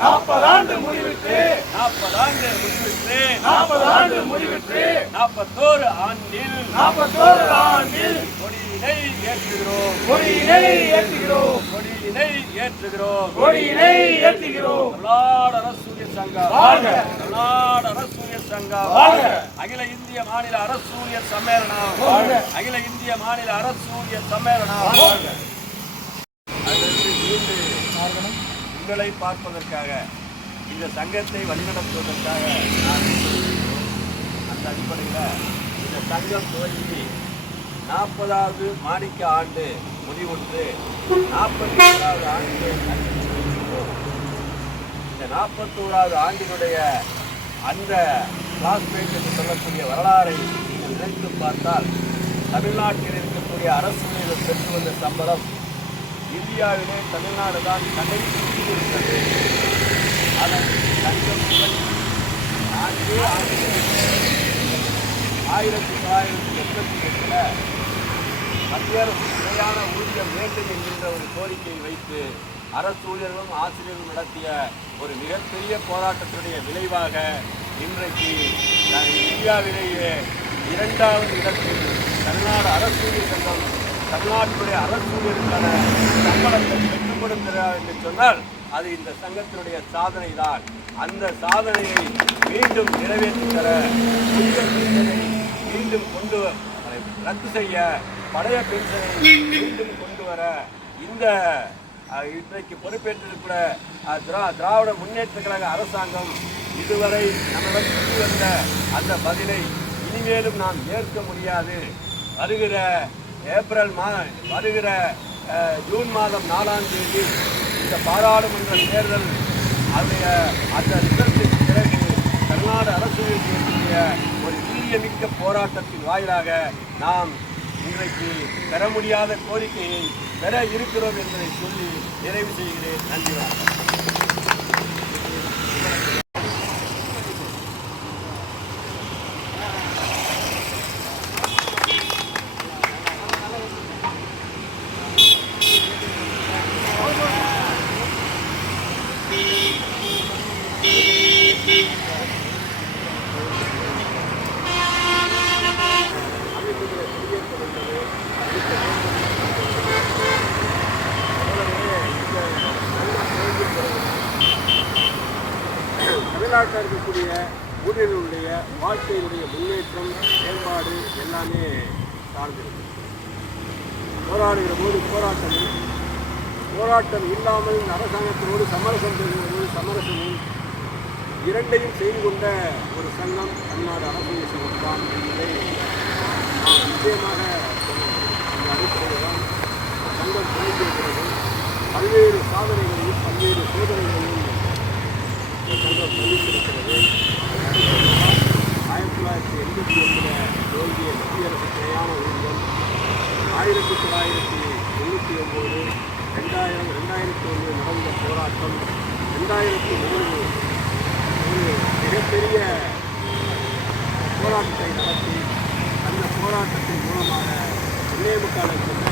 40 ஆண்டு முடிவிட்டு 40 ஆண்டு முடிவிட்டு 40 ஆண்டு முடிவிட்டு 41 ஆண்டில் 41 ஆண்டில் கொடியினை ஏற்றுகிறோம் கொடியினை ஏற்றுகிறோம் கொடியினை ஏற்றுகிறோம் கொடியினை ஏற்றுகிறோம். தமிழ்நாடு அரசூழியர் சங்கம் வாழ்க! தமிழ்நாடு அரசூழியர் சங்கம் வாழ்க! அகில இந்திய மாநில அரசூழியர் சம்மேளனம் வாழ்க! அகில இந்திய மாநில அரசூழியர் சம்மேளனம் வாழ்க! உங்களை பார்ப்பதற்காக இந்த சங்கத்தை வழிநடத்துவதற்காக நான் அந்த அடிப்படையில் இந்த சங்கம் துவங்கி 40வது மாணிக்க ஆண்டு முடிவுற்று 41வது ஆண்டு இந்த 41வது ஆண்டினுடைய அந்த கிளாஸ்மேட் என்று சொல்லக்கூடிய வரலாறை நீங்கள் நினைத்து பார்த்தால் தமிழ்நாட்டில் இருக்கக்கூடிய அரசு பெற்று வந்த சம்பளம் இந்தியாவிலே தமிழ்நாடு தான் கடைசி இருக்கிறது. அதன் சங்கம் 4 ஆண்டுகள் 1988 மத்திய அரசு நிலையான ஊதியம் வேண்டும் என்கின்ற ஒரு கோரிக்கையை வைத்து அரசு ஊழியர்களும் ஆசிரியர்களும் நடத்திய ஒரு மிகப்பெரிய போராட்டத்தினுடைய விளைவாக இன்றைக்கு இந்தியாவிலேயே 2வது இடத்தில் தமிழ்நாடு அரசு ஊழியர் சங்கம் தமிழ்நாட்டினுடைய அரசு ஊழியருக்கான சம்பளத்தை பெற்றுக் கொடுக்கிறார் என்று சொன்னால் அது இந்த சங்கத்தினுடைய சாதனை தான். அந்த சாதனையை மீண்டும் நிறைவேற்றி தர மீண்டும் கொண்டு ரத்து செய்ய பழைய பென்ஷனை மீண்டும் கொண்டு வர இந்த இன்றைக்கு பொறுப்பேற்றிருக்கிற திராவிட முன்னேற்ற கழக அரசாங்கம் இதுவரை நம்மிடம் கொண்டு வந்த அந்த பதிலை இனிமேலும் நாம் ஏற்க முடியாது. வருகிற ஜூன் மாதம் 4ஆம் தேதி இந்த பாராளுமன்ற தேர்தல் அந்த ரிசல்ட்டுக்கு பிறகு தமிழ்நாடு அரசு ஒரு வீரியமிக்க போராட்டத்தின் வாயிலாக நாம் இன்றைக்கு பெற முடியாத கோரிக்கையை பெற இருக்கிறோம் என்பதை சொல்லி நிறைவு செய்கிறேன். நன்றி. தமிழ்நாட்டில் இருக்கக்கூடிய ஊழியர்களுடைய வாழ்க்கையினுடைய முன்னேற்றம் செயல்பாடு எல்லாமே சார்ந்திருக்கு. போராடுகிற போது போராட்டம் இல்லாமல் அரசாங்கத்தினோடு சமரசமும் இரண்டையும் செய்து கொண்ட ஒரு சங்கம் தமிழ்நாடு அரசு சங்கம் தான் என்பதை நாம் நிச்சயமாக இந்த அடிப்படையில் தான் சங்கம் துணைக்கிறது. பல்வேறு சாதனைகளையும் பல்வேறு சோதனைகளையும் சங்கம் சந்தித்திருக்கிறது. 1988 தோல்விய மத்திய அரசு நிலையான ஊதியம் 1999 2001 நடந்த போராட்டம் 2003 ஒரு மிகப்பெரிய போராட்டத்தை நடத்தி அந்த போராட்டத்தின் மூலமாக 1.25 லட்சம்